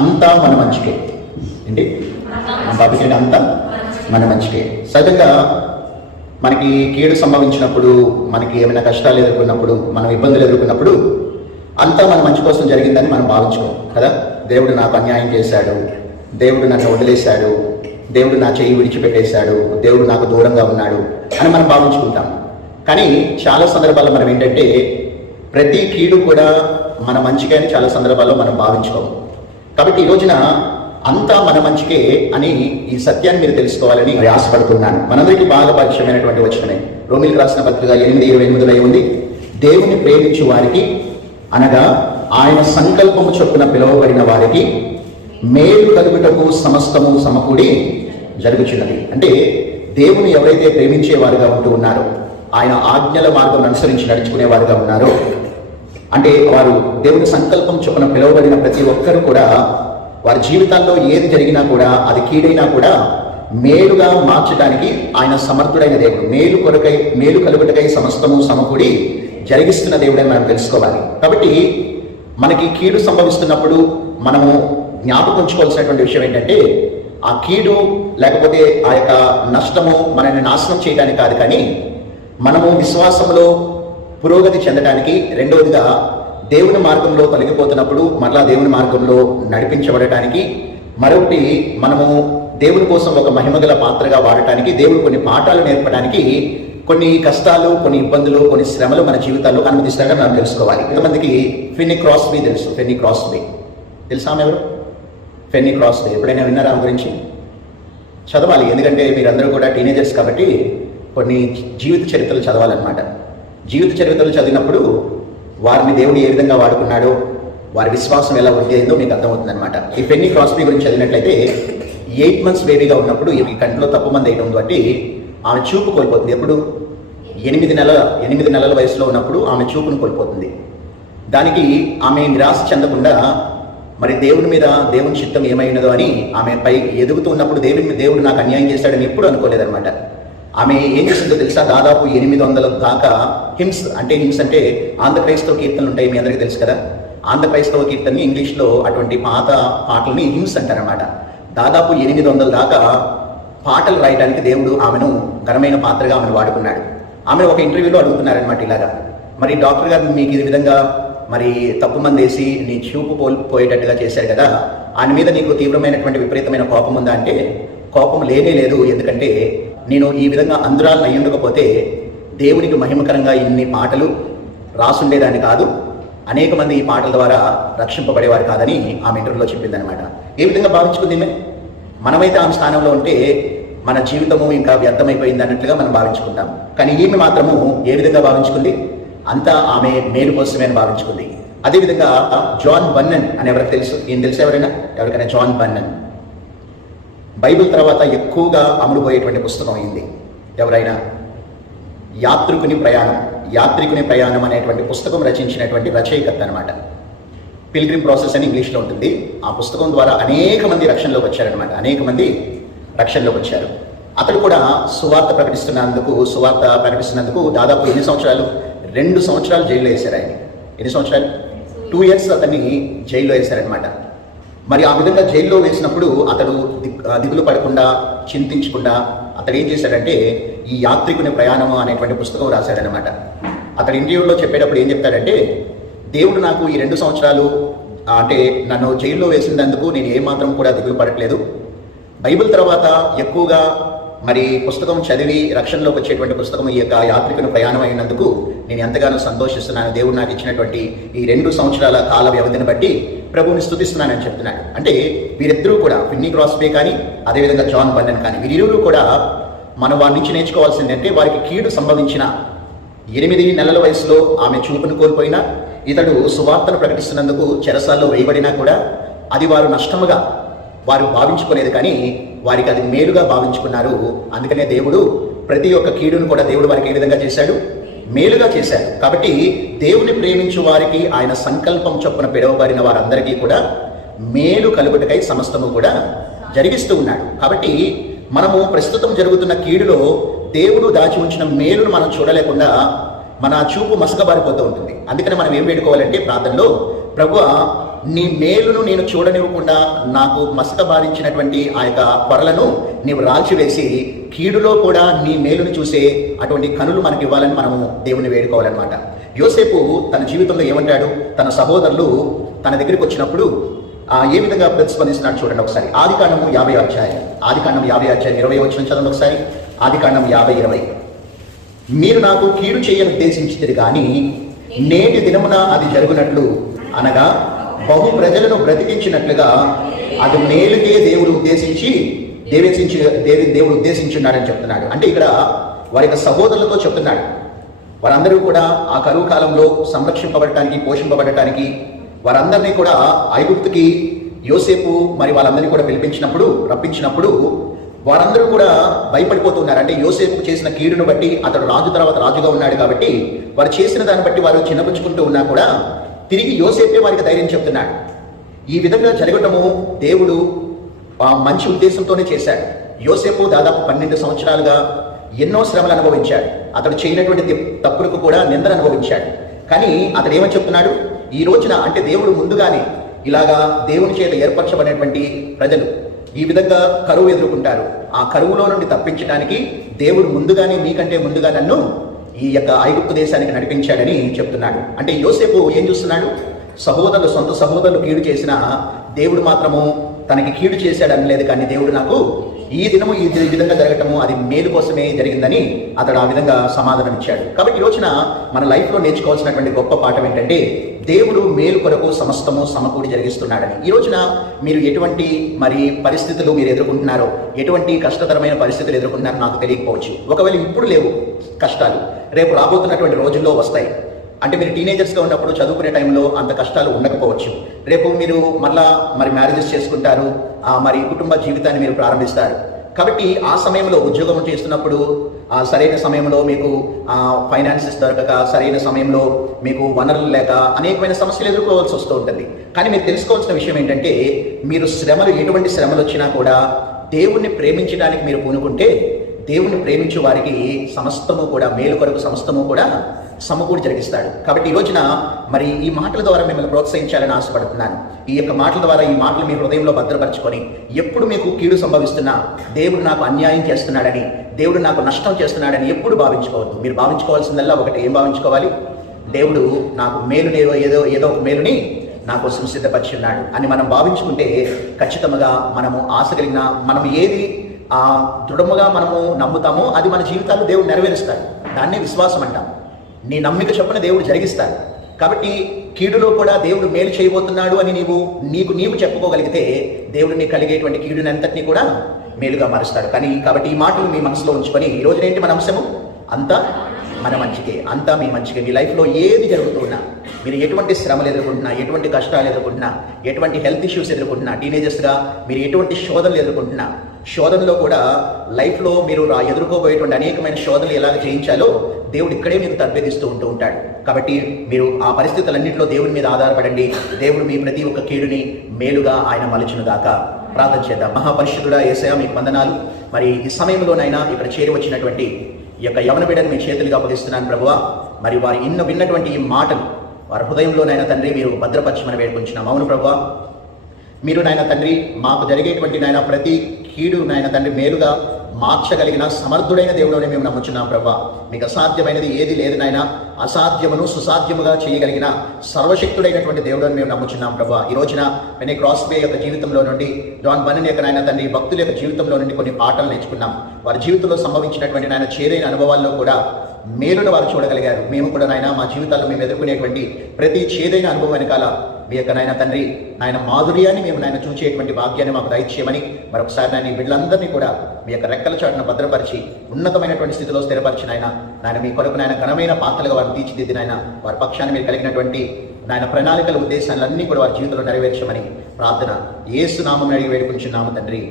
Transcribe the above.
అంతా మన మంచికే. ఏంటి మన టాపిక్ ఏంటి? అంతా మన మంచికే. సహజంగా మనకి కీడు సంభవించినప్పుడు, మనకి ఏమైనా కష్టాలు ఎదుర్కొన్నప్పుడు, మనం ఇబ్బందులు ఎదుర్కొన్నప్పుడు అంతా మన మంచి కోసం జరిగిందని మనం భావించుకోం కదా. దేవుడు నాకు అన్యాయం చేశాడు, దేవుడు నన్ను వదిలేశాడు, దేవుడు నా చేయి విడిచిపెట్టేశాడు, దేవుడు నాకు దూరంగా ఉన్నాడు అని మనం భావించుకుంటాం. కానీ చాలా సందర్భాల్లో మనం ఏంటంటే ప్రతి కీడు కూడా మన మంచిగా అని చాలా సందర్భాల్లో మనం భావించుకోము. కాబట్టి ఈ రోజున అంతా మన మంచికే అని ఈ సత్యాన్ని మీరు తెలుసుకోవాలని ఆశపడుతున్నాను. మనందరికీ బాగా పరిచయమైనటువంటి వచనమే రోమీయులకు రాసిన పత్రిక 8:28 ఉంది. దేవుని ప్రేమించు వారికి అనగా ఆయన సంకల్పము చొప్పున పిలువబడిన వారికి మేలు కలుగుటకు సమస్తము సమకూడి జరుగుచున్నది. అంటే దేవుని ఎవరైతే ప్రేమించేవారుగా ఉంటూ ఉన్నారో, ఆయన ఆజ్ఞల మార్గం అనుసరించి నడుచుకునేవారుగా ఉన్నారో, అంటే వారు దేవుని సంకల్పం చొప్పున పిలువబడిన ప్రతి ఒక్కరు కూడా వారి జీవితాల్లో ఏది జరిగినా కూడా, అది కీడైనా కూడా మేలుగా మార్చడానికి ఆయన సమర్థుడైన దేవుడు. మేలు కలుగుటకై సమస్తము సమకూడి జరిగిస్తున్న దేవుడని మనం తెలుసుకోవాలి. కాబట్టి మనకి కీడు సంభవిస్తున్నప్పుడు మనము జ్ఞాపకం ఉంచుకోవాల్సినటువంటి విషయం ఏంటంటే, ఆ కీడు లేకపోతే ఆ యొక్క నష్టము మనల్ని నాశనం చేయడానికి కాదు, కానీ మనము విశ్వాసంలో పురోగతి చెందడానికి, రెండవదిగా దేవుని మార్గంలో తొలగిపోతున్నప్పుడు మరలా దేవుని మార్గంలో నడిపించబడటానికి, మరొకటి మనము దేవుని కోసం ఒక మహిమగల పాత్రగా వాడటానికి, దేవుడు కొన్ని పాఠాలు నేర్పడానికి కొన్ని కష్టాలు, కొన్ని ఇబ్బందులు, కొన్ని శ్రమలు మన జీవితాల్లో అనుమతిస్తాడని మనం తెలుసుకోవాలి. కొంతమందికి ఫెన్నీ క్రాస్బీ తెలుసు. ఫెన్నీ క్రాస్బీ తెలుసా? ఎవరు ఫెన్నీ క్రాస్బీ? ఎప్పుడైనా విన్నారా గురించి? చదవాలి, ఎందుకంటే మీరందరూ కూడా టీనేజర్స్ కాబట్టి కొన్ని జీవిత చరిత్రలు చదవాలన్నమాట. జీవిత చరిత్రలు చదివినప్పుడు వారిని దేవుడు ఏ విధంగా వాడుకున్నాడో, వారి విశ్వాసం ఎలా వృద్ధి అయిందో మీకు అర్థమవుతుంది అనమాట. ఈ ఫెన్నీ క్రాస్బీ గురించి చదివినట్లయితే 8 months బేబీగా ఉన్నప్పుడు ఈ కంటిలో తప్పు మంది వేయడం బట్టి ఆమె చూపు కోల్పోతుంది. ఎప్పుడు? 8 నెలల వయసులో ఉన్నప్పుడు ఆమె చూపును కోల్పోతుంది. దానికి ఆమె నిరాశ చెందకుండా మరి దేవుని మీద, దేవుని చిత్తం ఏమైనదో అని ఆమె పై ఎదుగుతూ ఉన్నప్పుడు దేవుడు నాకు అన్యాయం చేశాడని ఎప్పుడు అనుకోలేదన్నమాట. ఆమె ఏం చేసిందో తెలుసా? దాదాపు 800 దాకా హిమ్స్ అంటే ఆంధ్ర క్రైస్తవ కీర్తనలు ఉంటాయి, మీ అందరికీ తెలుసు కదా. ఆంధ్ర క్రైస్తవ కీర్తనని ఇంగ్లీష్లో అటువంటి పాత పాటలని హిమ్స్ అంటారనమాట. దాదాపు 800 దాకా పాటలు రాయడానికి దేవుడు ఆమెను ఘనమైన పాత్రగా ఆమెను వాడుకున్నాడు. ఆమె ఒక ఇంటర్వ్యూలో అడుగుతున్నారనమాట ఇలాగా, మరి డాక్టర్ గారు మీకు ఈ విధంగా మరి తప్పు మంది వేసి నీ చూపు కోల్పోయేటట్టుగా చేశారు కదా, ఆయన మీద నీకు తీవ్రమైనటువంటి విపరీతమైన కోపం ఉందా అంటే, కోపం లేనే లేదు, ఎందుకంటే నేను ఈ విధంగా అంధురాలను అయ్యుండకపోతే దేవునికి మహిమకరంగా ఇన్ని పాటలు రాసుండేదాన్ని కాదు, అనేక మంది ఈ పాటల ద్వారా రక్షింపబడేవారు కాదని ఆమె ఇంటర్వ్యూలో చెప్పిందనమాట. ఏ విధంగా భావించుకుంది మనమైతే ఆమె స్థానంలో ఉంటే మన జీవితము ఇంకా వ్యర్థమైపోయింది అన్నట్లుగా మనం భావించుకుంటాం. కానీ ఈమె మాత్రము ఏ విధంగా భావించుకుంది? అంతా ఆమె మేలు కోసమే అని భావించుకుంది. అదేవిధంగా జాన్ బన్నన్ అని ఎవరికి తెలుసు? ఈయన తెలుసు ఎవరికైనా? జాన్ బన్నన్ బైబిల్ తర్వాత ఎక్కువగా అమ్ముడుపోయేటువంటి పుస్తకం అయింది. ఎవరైనా? యాత్రికుని ప్రయాణం అనేటువంటి పుస్తకం రచించినటువంటి రచయికర్త అనమాట. పిల్గ్రిమ్ ప్రాసెస్ అని ఇంగ్లీష్లో ఉంటుంది. ఆ పుస్తకం ద్వారా అనేక మంది రక్షణలోకి వచ్చారు. అతడు కూడా సువార్త ప్రకటిస్తున్నందుకు దాదాపు 2 సంవత్సరాలు జైల్లో వేశారు ఆయన. ఎన్ని సంవత్సరాలు? 2 years అతన్ని జైల్లో వేశారనమాట. మరి ఆ విధంగా జైల్లో వేసినప్పుడు అతడు దిగులు పడకుండా, చింతించకుండా అతడు ఏం చేశాడంటే ఈ యాత్రికుని ప్రయాణము అనేటువంటి పుస్తకం రాశాడనమాట. అతడు ఇంటర్వ్యూలో చెప్పేటప్పుడు ఏం చెప్తాడంటే, దేవుడు నాకు ఈ 2 సంవత్సరాలు అంటే నన్ను జైల్లో వేసినందుకు నేను ఏమాత్రం కూడా దిగులు పడట్లేదు. బైబిల్ తర్వాత ఎక్కువగా మరి పుస్తకం చదివి రక్షణలోకి వచ్చేటువంటి పుస్తకం ఈ యొక్క యాత్రికుని ప్రయాణం అయినందుకు నేను ఎంతగానో సంతోషిస్తున్నాను. దేవుడు నాకు ఇచ్చినటువంటి ఈ 2 సంవత్సరాల కాల వ్యవధిని బట్టి ప్రభువుని స్తుతిస్తున్నానని చెప్తున్నాడు. అంటే వీరిద్దరూ కూడా, ఫెన్నీ క్రాస్బీ కానీ అదేవిధంగా జాన్ బన్నన్ కానీ, వీరిరువురు కూడా మనం వారి నుంచి నేర్చుకోవాల్సిందంటే, వారికి కీడు సంభవించిన 8 నెలల వయసులో ఆమె చూపును కోల్పోయినా, ఇతడు సువార్తను ప్రకటిస్తున్నందుకు చెరసాల్లో వేయబడినా కూడా అది వారు నష్టముగా వారు భావించుకోలేదు, కానీ వారికి అది మేలుగా భావించుకున్నారు. అందుకనే దేవుడు ప్రతి ఒక్క కీడును కూడా దేవుడు వారికి ఏ విధంగా చేశాడు? మేలుగా చేశాడు. కాబట్టి దేవుని ప్రేమించు వారికి ఆయన సంకల్పం చొప్పున పిలువబడిన వారందరికీ కూడా మేలు కలుగుటకై సమస్తము కూడా జరిగిస్తూ ఉన్నాడు. కాబట్టి మనము ప్రస్తుతం జరుగుతున్న కీడులో దేవుడు దాచి ఉంచిన మేలును మనం చూడలేకుండా మన చూపు మసకబారిపోతూ ఉంటుంది. అందుకని మనం ఏం వేడుకోవాలంటే ప్రార్థనలో, ప్రభువా నీ మేలును నేను చూడనివ్వకుండా నాకు మసక బారించినటువంటి ఆ యొక్క పొరలను నీవు రాల్చివేసి కీడులో కూడా నీ మేలును చూసే అటువంటి కనులు మనకి ఇవ్వాలని మనము దేవుని వేడుకోవాలన్నమాట. యోసేపు తన జీవితంలో ఏమంటాడు? తన సహోదరులు తన దగ్గరికి వచ్చినప్పుడు ఏ విధంగా ప్రతిస్పందిస్తున్నాడు చూడండి ఒకసారి. ఆదికాండం 50 అధ్యాయం 20 వచనం చదవండి ఒకసారి. ఆదికాండం 50:20. మీరు నాకు కీడు చేయని ఉద్దేశించితిరి కానీ నేటి దినమున అది జరుగునట్లు అనగా బహు ప్రజలను బ్రతికించినట్లుగా అది మేలుకే దేవుడు ఉద్దేశించున్నాడని చెప్తున్నాడు. అంటే ఇక్కడ వారి యొక్క సహోదరులతో చెప్తున్నాడు. వారందరూ కూడా ఆ కరువు కాలంలో సంరక్షింపబడటానికి, పోషింపబడటానికి వారందరినీ కూడా ఐగుప్తుకి యోసేపు మరి వాళ్ళందరినీ కూడా రప్పించినప్పుడు వారందరూ కూడా భయపడిపోతున్నారు. అంటే యోసేపు చేసిన కీడును బట్టి అతడు రాజు తర్వాత రాజుగా ఉన్నాడు కాబట్టి వారు చేసిన దాన్ని బట్టి వారు చిన్నపుచ్చుకుంటూ ఉన్నా కూడా తిరిగి యోసేపే వారికి ధైర్యం చెప్తున్నాడు. ఈ విధంగా జరగటము దేవుడు మంచి ఉద్దేశంతోనే చేశాడు. యోసేపు దాదాపు 12 సంవత్సరాలుగా ఎన్నో శ్రమలు అనుభవించాడు. అతడు చేయనటువంటి తప్పులకు కూడా నిందలు అనుభవించాడు. కానీ అతడు ఏమని చెప్తున్నాడు? ఈ రోజున అంటే దేవుడు ముందుగానే ఇలాగా దేవుని చేత ఏర్పరచబడినటువంటి ప్రజలు ఈ విధంగా కరువు ఎదుర్కొంటారు. ఆ కరువులో నుండి తప్పించడానికి దేవుడు ముందుగానే, మీకంటే ముందుగా నన్ను ఈ యొక్క ఐగుప్తు దేశానికి నడిపించాడని చెప్తున్నాడు. అంటే యోసేపు ఏం చూస్తున్నాడు? సొంత సహోదరులు కీడు చేసిన దేవుడు మాత్రము తనకి కీడు చేశాడు అనలేదు. కానీ దేవుడు నాకు ఈ దినము ఈ విధంగా జరగటము అది మేలు కోసమే జరిగిందని అతడు ఆ విధంగా సమాధానం ఇచ్చాడు. కాబట్టి ఈ రోజున మన లైఫ్లో నేర్చుకోవాల్సినటువంటి గొప్ప పాఠం ఏంటంటే దేవుడు మేలు కొరకు సమస్తము సమకూడి జరిగిస్తున్నాడని. ఈ రోజున మీరు ఎటువంటి పరిస్థితులు మీరు ఎదుర్కొంటున్నారో, ఎటువంటి కష్టతరమైన పరిస్థితులు ఎదుర్కొంటున్నారో నాకు తెలియకపోవచ్చు. ఒకవేళ ఇప్పుడు లేవు కష్టాలు, రేపు రాబోతున్నటువంటి రోజుల్లో వస్తాయి. అంటే మీరు టీనేజర్స్గా ఉన్నప్పుడు చదువుకునే టైంలో అంత కష్టాలు ఉండకపోవచ్చు. రేపు మీరు మళ్ళా మ్యారేజెస్ చేసుకుంటారు, కుటుంబ జీవితాన్ని మీరు ప్రారంభిస్తారు. కాబట్టి ఆ సమయంలో ఉద్యోగం చేస్తున్నప్పుడు సరైన సమయంలో మీకు ఫైనాన్సెస్ దొరకక, సరైన సమయంలో మీకు వనరులు లేక అనేకమైన సమస్యలు ఎదుర్కోవాల్సి వస్తూ ఉంటుంది. కానీ మీరు తెలుసుకోవాల్సిన విషయం ఏంటంటే మీరు ఎటువంటి శ్రమలు వచ్చినా కూడా దేవుణ్ణి ప్రేమించడానికి మీరు పూనుకుంటే దేవుణ్ణి ప్రేమించే వారికి సమస్తము కూడా మేలు కొరకు సమస్తము కూడా సమకూడి జరిగిస్తాడు. కాబట్టి ఈ రోజున ఈ మాటల ద్వారా మిమ్మల్ని ప్రోత్సహించాలని ఆశపడుతున్నాను. ఈ యొక్క మాటల ద్వారా ఈ మాటలు మీ హృదయంలో భద్రపరచుకొని ఎప్పుడు మీకు కీడు సంభవిస్తున్నా దేవుడు నాకు అన్యాయం చేస్తున్నాడని, దేవుడు నాకు నష్టం చేస్తున్నాడని ఎప్పుడు భావించుకోవద్దు. మీరు భావించుకోవాల్సిందల్లా ఒకటి, ఏం భావించుకోవాలి? దేవుడు నాకు ఏదో ఒక మేలుని నా కోసం సిద్ధపరిచి ఉన్నాడు అని మనం భావించుకుంటే ఖచ్చితంగా మనము ఆశ కలిగిన, మనం ఏది దృఢముగా మనము నమ్ముతామో అది మన జీవితాల్లో దేవుడు నెరవేరుస్తాడు. దాన్నే విశ్వాసం అంటాం. నీ నమ్మిక చొప్పున దేవుడు జరిగిస్తాడు. కాబట్టి కీడులో కూడా దేవుడు మేలు చేయబోతున్నాడు అని నీకు చెప్పుకోగలిగితే దేవుడు నీకు కలిగేటువంటి కీడుని అంతటినీ కూడా మేలుగా మారుస్తాడు. కాబట్టి ఈ మాటలు మీ మనసులో ఉంచుకొని ఈ రోజున ఏంటి మన అంశము? అంతా మన మంచికే, అంతా మీ మంచికే. మీ లైఫ్లో ఏది జరుగుతున్నా, మీరు ఎటువంటి శ్రమలు ఎదుర్కొంటున్నా, ఎటువంటి కష్టాలు ఎదుర్కొంటున్నా, ఎటువంటి హెల్త్ ఇష్యూస్ ఎదుర్కొంటున్నా, టీనేజర్స్గా మీరు ఎటువంటి శోధనలు ఎదుర్కొంటున్నా, శోధనలో కూడా లైఫ్లో మీరు ఎదుర్కోబోయేటువంటి అనేకమైన శోధనలు ఎలాగ చేయించాలో దేవుడు ఇక్కడే మీకు తర్పేదిస్తూ ఉంటాడు. కాబట్టి మీరు ఆ పరిస్థితులన్నింటిలో దేవుని మీద ఆధారపడండి. దేవుడు మీ ప్రతి ఒక్క కీడుని మేలుగా ఆయన మలుచును దాకా. ప్రార్థన చేద్దాం. మహాపరిశుద్ధుడా యేసయ్యా, మీకు వందనాలు. ఈ సమయంలోనైనా ఇక్కడ చేరి వచ్చినటువంటి ఈ యొక్క యవన బిడ్డను మీ చేతులుగా అప్పగిస్తున్నాను ప్రభువా. వారు విన్నటువంటి ఈ మాటలు వారి హృదయంలోనైనా తండ్రి మీరు భద్రపరచమని వేడుకుంటున్నాం. అవును ప్రభువా, మీరు నాయన తండ్రి మాకు జరిగేటువంటి నాయన ప్రతి కీడు నాయన తండ్రి మేలుగా మార్చగలిగిన సమర్థుడైన దేవుడని మేము నమ్ముచున్నాం ప్రభా. మీకు అసాధ్యమైనది ఏది లేదు నాయన. అసాధ్యమును సుసాధ్యముగా చేయగలిగిన సర్వశక్తుడైనటువంటి దేవుడని మేము నమ్ముచున్నాం ప్రభా. ఈ రోజున పెనీ క్రాస్బే యొక్క జీవితంలో నుండి, జాన్ బన్నెన్ యొక్క నాయన తండ్రి భక్తుల యొక్క జీవితంలో నుండి కొన్ని పాఠాలు నేర్చుకున్నాం. వారి జీవితంలో సంభవించినటువంటి నాయన చేదైన అనుభవాల్లో కూడా మేలును వారు చూడగలిగారు. మేము కూడా నాయన మా జీవితాల్లో మేము ఎదుర్కొనేటువంటి ప్రతి చేదైన అనుభవం వెనకాల మీ యొక్క నాయన తండ్రి నాయన మాధుర్యాన్ని మేము నాయన చూచేటువంటి భాగ్యాన్ని మాకు దయచేయమని మరొకసారి నాయన బిడ్డలందరినీ కూడా మీ యొక్క రెక్కల చాటును భద్రపరిచి ఉన్నతమైనటువంటి స్థితిలో స్థిరపరిచిన నాయన మీ కొరకు నాయన ఘనమైన పాత్రలుగా వారిని తీర్చిదిద్దిన ఆయన వారి పక్షాన్ని మీరు కలిగినటువంటి నాయన ప్రణాళికల ఉద్దేశాలన్నీ కూడా వారి జీవితంలో నెరవేర్చమని ప్రార్థన యేసు నామమున అడిగి వేడుకుంటున్నాము తండ్రి.